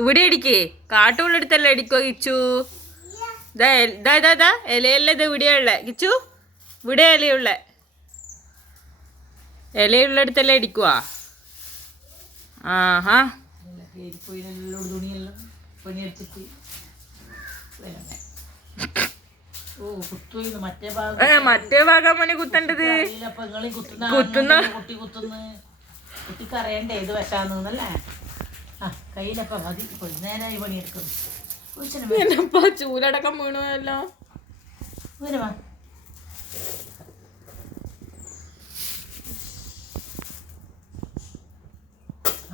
ഇവിടെ അടിക്കേ കാട്ടുള്ളടുത്തല്ലേ അടിക്കോ കിച്ചു? ഇതാ ഇതാ ഇതാ ഇതാ ഇലയല്ല ഇത് ഇവിടെയുള്ള കിച്ചു, ഇവിടെ ഇലയുള്ള ഇലയുള്ളടുത്തല്ലേ അടിക്കുവാ? ആഹാ മറ്റേ ഭാഗം മോനെ കുത്തേണ്ടത്. കുത്തുന്ന കുട്ടിക്കറിയണ്ടേ ഇത് വശാന്നല്ലേ? ആ കയ്യിലപ്പ മതി, നേരായി പണിയെടുക്കുന്നു. ചൂലടക്കം വീണുവല്ലോ. വരുവാ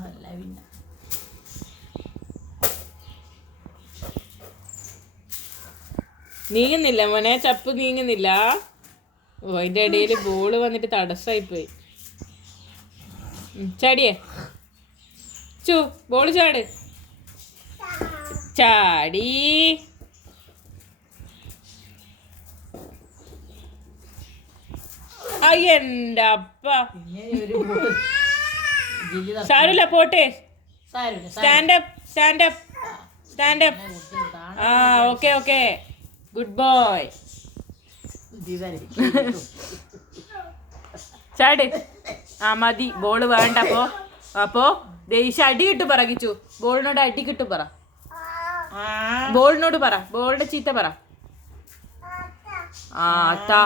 അല്ല പിന്നെ നീങ്ങുന്നില്ല മോനെ, ചപ്പ് നീങ്ങുന്നില്ല. ഓ അതിന്റെ ഇടയിൽ ബോള് വന്നിട്ട് തടസ്സായി പോയി. ചാടിയേ ചു, ബോള് ചാട്. ചാടി. എന്റെ അപ്പ സാരമില്ല പോട്ടെ. Standup standup standup. ആ ഓക്കെ ഓക്കെ, ഗുഡ് ബോയ്. ചാട്. ആ മതി, ബോള് വേണ്ട. അപ്പോ ദേശം അടി കിട്ടു പറ കിച്ചു, ബോളിനോട് അടി കിട്ടു പറ. ബോളിനോട് പറ, ബോളിന്റെ ചീത്ത പറ. ആ അത്താ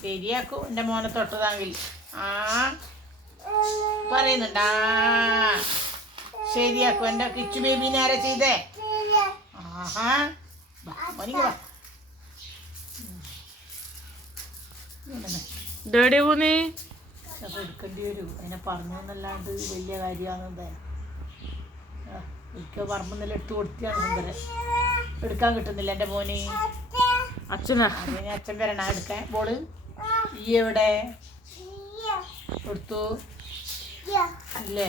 ശരിയാക്കൂ എന്റെ മോനെ തൊട്ടതാങ്കിൽ. ആ പറയുന്നുണ്ടാ ശരിയാക്കൂ എന്റെ കിച്ചു ബേബീനെ ആരാ ചെയ്തേ? ആഹാ മോനിക്ക് വാ. ഇതെവിടെ പോന്നേ? അപ്പൊ എടുക്കേണ്ടി വരും. അതിനെ പറഞ്ഞല്ലാണ്ട് വലിയ കാര്യമാണെന്നേ. എനിക്ക് പറമ്പെന്നെല്ലാം എടുത്തു കൊടുത്തിയാണ് സുന്ദരൻ. എടുക്കാൻ കിട്ടുന്നില്ല എൻ്റെ മോന്. അച്ഛനാ അച്ഛൻ വരണ എടുക്കാൻ ബോള്. ഈ എവിടെ എടുത്തു ഇല്ലേ?